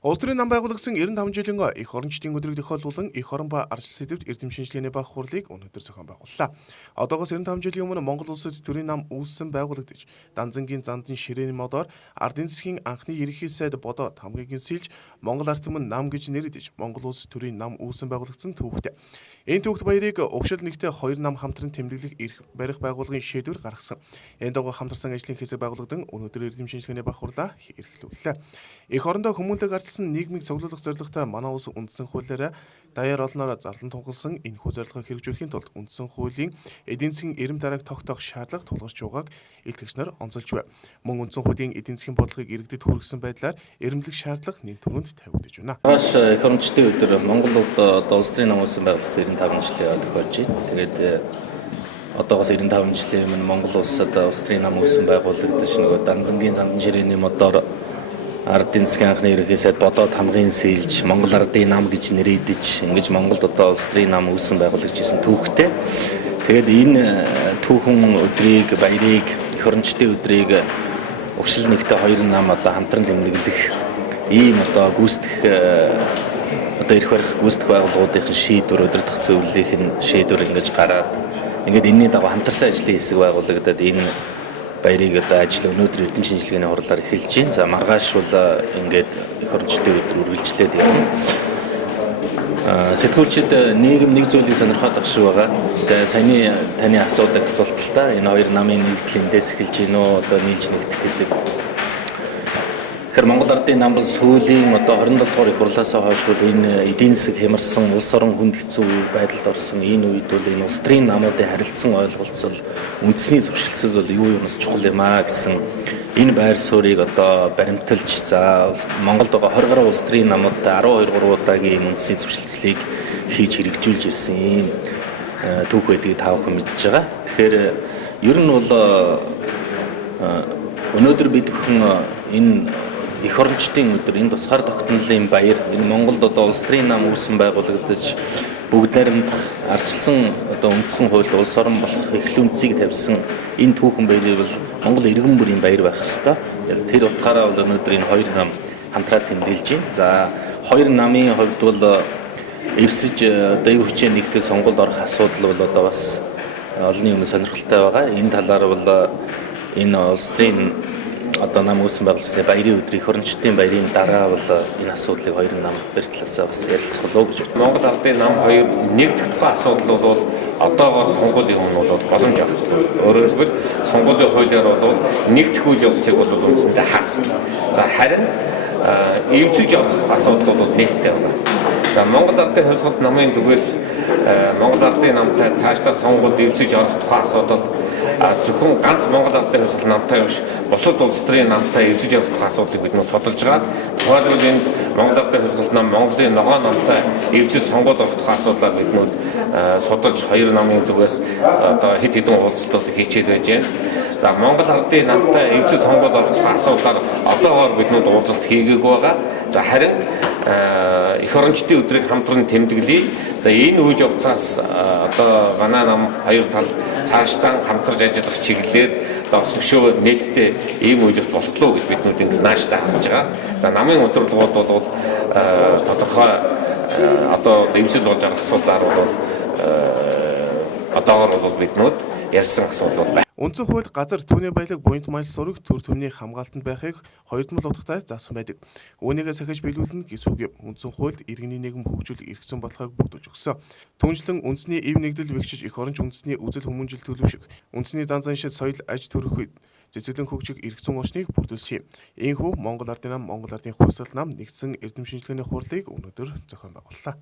Улс төрийн нам байгуулагдсан 95 жилийн эх орончдын өдрийг тохиолдуулан эх орон ба арчил сэдвт эрдэм шинжилгээний баг хурлыг өнөөдөр зохион байгууллаа. Одоогоос 95 жилийн өмнө Монгол улсад төрийн нам үүссэн байгуулагдаж, Данзангийн зандын ширээний модоор ардын засгийн анхны ерөнхий сайд бодоод хамгийн сэлж Монгол ард түмэн нам гэж нэрлэж Монгол улс төрийн нам үүссэн байгуулагдсан түүхтэй. Энэ түүхт баярыг угшил нэгтээ хоёр нам хамтран тэмдэглэх эрх барих байгууллагын шийдвэр гаргасан. Энэ дагуу хамтарсан ажлын хэсэг байгуулагдсан өнөөдөр эрдэм шинжилгээний баг хурлаа эрхлүүллээ. Эх орондоо хүмүүнлэг арчилсан нийгмийг цуглуулах зорилготой манай улс үндсэн хуулиараа даяар олноор зарлан тунгалсан энэхүү зорилгыг хэрэгжүүлэхийн тулд үндсэн хуулийн эдийн засгийн эрэм дарааг тогтоох шаардлага тулгарч байгааг илтгэгч нар онцолж байна. Мөн үндсэн хуулийн эдийн засгийн бодлогыг иргэдэд хүргэсэн байдлаар эрэмлэх шаардлага нэн түрүүнд тавигдаж байна. Хаш эх орончдын өдөр Монгол улс төрийн нам үүссэн байгуулсан 95 жилийн тохиолж байна. Тэгээд одоогоос 95 жилийн өмнө Монгол улсад улс төрийн нам үүссэн байгуулагдаж нөгөө Данзангийн зандан ширээний модоор ардын засгийн анхны ерөнхий сайд бодоод хамгийн сэлж Монгол ардын нам гэж нэрийдэж ингэж Монголд одоо улс төрийн нам үүссэн байгуулагдажсэн түүхтэй. Тэгээд энэ түүхэн өдрийг баярыг эх орончдын өдрийг угшил нэгтээ хоёр нам одоо хамтран тэмдэглэх ийм одоо гүйцэтгэх одоо эрх барих гүйцэтгэх байгууллагуудын шийдвэр өдөртөх зөвлөлийн шийдвэр ингэж гараад ингээд энэний дагуу хамтарсан ажлын хэсэг байгуулагдаад энэ баярыг одоо ажил өнөөдөр эрдэм шинжилгээний хурлаар эхэлж байна. За маргааш бол ингээд эх орончдын өдөр үргэлжлээд явна. Сэтгүүлчид нийгэм нэг зүйлийг сонирхоод байх шиг байгаа. Тэгээ саяны таны асуудаг асуулт л та энэ хоёр намын нэгдэл эндээс эхэлж гинөө одоо нийлж нэгдэх гэдэг. Тэгэхээр Монгол ардын нам бол сүүлийн одоо 27 дугаар их хурлаасаа хойш бол энэ эдийн засаг хямарсан улс орон хүнд хэцүү байдалд орсон энэ үед бол энэ улс төрийн намуудын харилцан ойлголцол үндэсний зөвшөлтсөд бол юу юунаас чухал юм аа гэсэн энэ байр суурийг одоо баримталж за Монголд байгаа 20 гаруй улс төрийн намуудтай 12 3 удаагийн үндэсний зөвшөлтслийг хийж хэрэгжүүлж ирсэн ийм түүх байдгийг та бүхэн мэдж байгаа. Тэгэхээр ер нь бол өнөөдөр бид бүхэн энэ эх орончдын өдөр энэ тусгаар тогтнолын баяр энэ Монголд одоо улс төрийн нам үүссэн байгуулагдаж бүгд найрамдах арчилсан одоо үндсэн хуульд улс орон болох эхлэл үндсийг тавьсан энэ түүхэн баярыг бол Монгол иргэн бүрийн баяр байх ёстой. Тэр утгаараа бол өнөөдөр энэ хоёр нам хамтраад тэмдэглэж байна. За хоёр намын хувьд бол эвсэж дэв хүчээр нэгтгэл сонгуульд орох асуудал бол одоо бас олонний өмнө сонирхолтой байгаа. Энэ талаар бол энэ улс төрийн одоо нам үүссэн байгуулсан баярын өдөр эх орончдын баярын дараа бол энэ асуудлыг хоёр нам дээр талаасаа бас ярилцах болов гэж байна. Монгол ардын нам хоёр нэгдэх тухай асуудал бол одоогоор сонгуулийн өмнө бол боломж авахгүй. Өөрөөр хэлбэл сонгуулийн хуулиар бол нэгдэх үйл явцыг бол үндсэндээ хаасан. За харин эвзэж авах асуудал бол нээлттэй байна. За Монгол ардын хувьсгалт намын зүгээс Монгол ардын намтай цаашдаа сонгуульд эвзэж орох тухай асуудал зөвхөн ганц Монгол ардын хувьсгал намтай биш бусад улс төрийн намтай эвзэж орох тухай асуудлыг бид нөө судалж байгаа. Тухайлбал энд Монгол ардын хувьсгалт нам Монголын ногоо намтай эвзэж сонгуульд орох тухай асуудлаа бид нөө судалж хоёр намын зүгээс одоо хэд хэдэн уулзалтууд хийчээд байж байна. За Монгол ардын намтай эвзэж сонгуульд орох тухай асуудлаар одоогоор бид нөө уулзалт хийгээгүй байгаа. За харин эх орончдын өдрийг хамтран тэмдэглэе. За энэ үйл явцаас одоо манай нам хоёр тал цаашдаа хамтарч ажиллах чиглэлээр одоо өсгшөө нээлттэй ийм үйл явц болтлоо гэж бид нүд ингэ нааштай харж байгаа. За намын удирдлагууд бол тодорхой одоо эвсэл болж байгаа асуудлаар бол одоогоор бол бид нүд ярьсан асуудал бол байна. Үндсэн хууль газар түүний баялаг буянт мал сураг төр төмний хамгаалтанд байхыг хоёр томол утгатай заасан байдаг. Үүнийгээ сахиж биелүүлнэ гэсэн үг юм. Үндсэн хуульд иргэний нийгэм хөгжүүлэх эрх зүйн бодлогыг бүрдүүлж өгсөн. Түүнчлэн үндэсний эв нэгдэл бэхжиж эх оронч үндэсний үзэл хүмүүнжил төлөвшөг. Үндэсний занзан шид соёл аж төрөх үед цэцэглэн хөгжих эрх зүйн орчныг бүрдүүлсэн юм. Иймээс Монгол ардын нам, Монгол ардын хувьсгал нам нэгдсэн эрдэм шинжилгээний хурлыг өнөөдөр зохион байгууллаа.